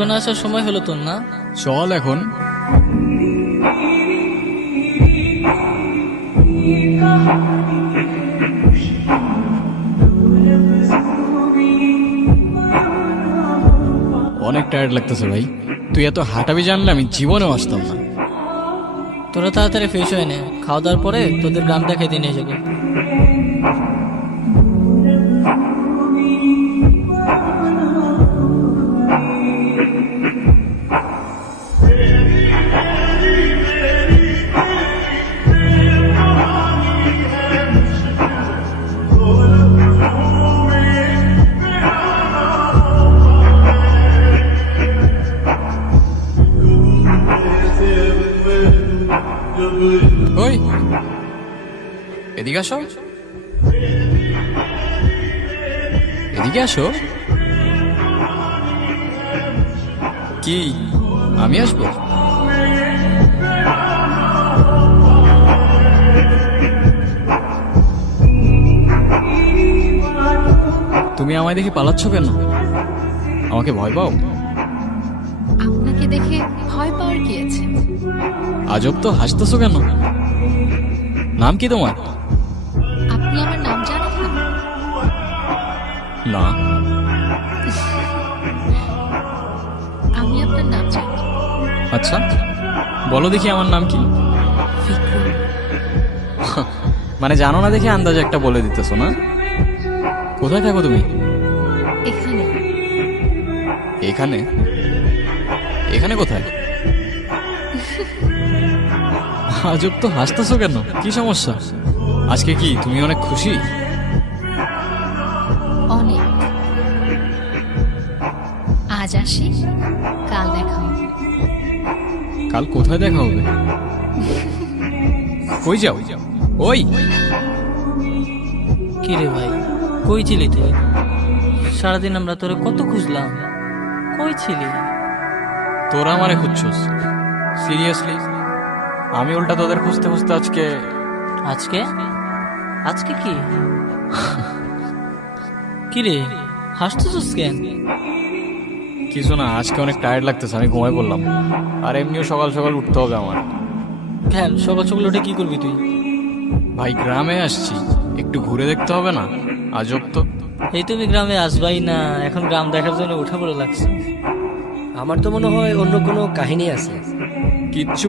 এখন আসার সময় হলো তোর না? চল এখন। অনেক টায়ার্ড লাগতেছে ভাই, তুই এত হাঁটাবি জানলে আমি জীবনেও আসতাম না। তোরা তাড়াতাড়ি ফ্রেশ হয়ে নে, খাওয়া দাওয়ার পরে তোদের গ্রাম দেখাইতে নিয়ে যাবো। ওই এদিকে আসো, এদিকে আসো। কি আমি আসবো? তুমি আমায় দেখে পালাচ্ছ কেন? আমাকে ভয় পাও? আপনাকে দেখে ভয় পাওয়ার কি আছে? আজব তো, হাসতেছো কেন? নাম কি তোমার? আপনি আমার নাম জানেন না? না। আমি আপনার নাম জানি। আচ্ছা বলো দেখি আমার নাম কি? বিক্রম। মানে জানো না দেখে আন্দাজে একটা বলে দিতেছো না? কোথায় থাকো তুমি? এখানে। এখানে? এখানে কোথায়? আজব তো, হাসতেছো কেন? কি সমস্যা? আজকে কি তুমি অনেক খুশি? অনেক। আজ আসি, কাল দেখা হবে। কাল কোথায় দেখা হবে? কই যাও? ওই কি রে ভাই, কই ছিলি তুই? সারাদিন আমরা তোরে কত খুঁজলাম, কই ছিলি? তোরা আমারে খুঁজছস? সিরিয়াসলি? আমি উল্টা তোদের খুঁজতে খুঁজতে আজকে। আজকে? আজকে কি? কি রে হাসতেছিস কেন? কিছু না, আজকে অনেক টায়ার্ড লাগতেছে, আমি ঘুমাই পড়লাম। আর এমনিও সকাল সকাল উঠতে হবে আমার। কেন সকাল সকাল উঠে কি করবি তুই? ভাই গ্রামে আসছি, একটু ঘুরে দেখতে হবে না? আজব তো। এই তুমি গ্রামে আসবাই না, এখন গ্রাম দেখার জন্য উঠে পড়ে লাগছে। আমার তো মনে হয় অন্য কোনো কাহিনী আছে। কিচ্ছু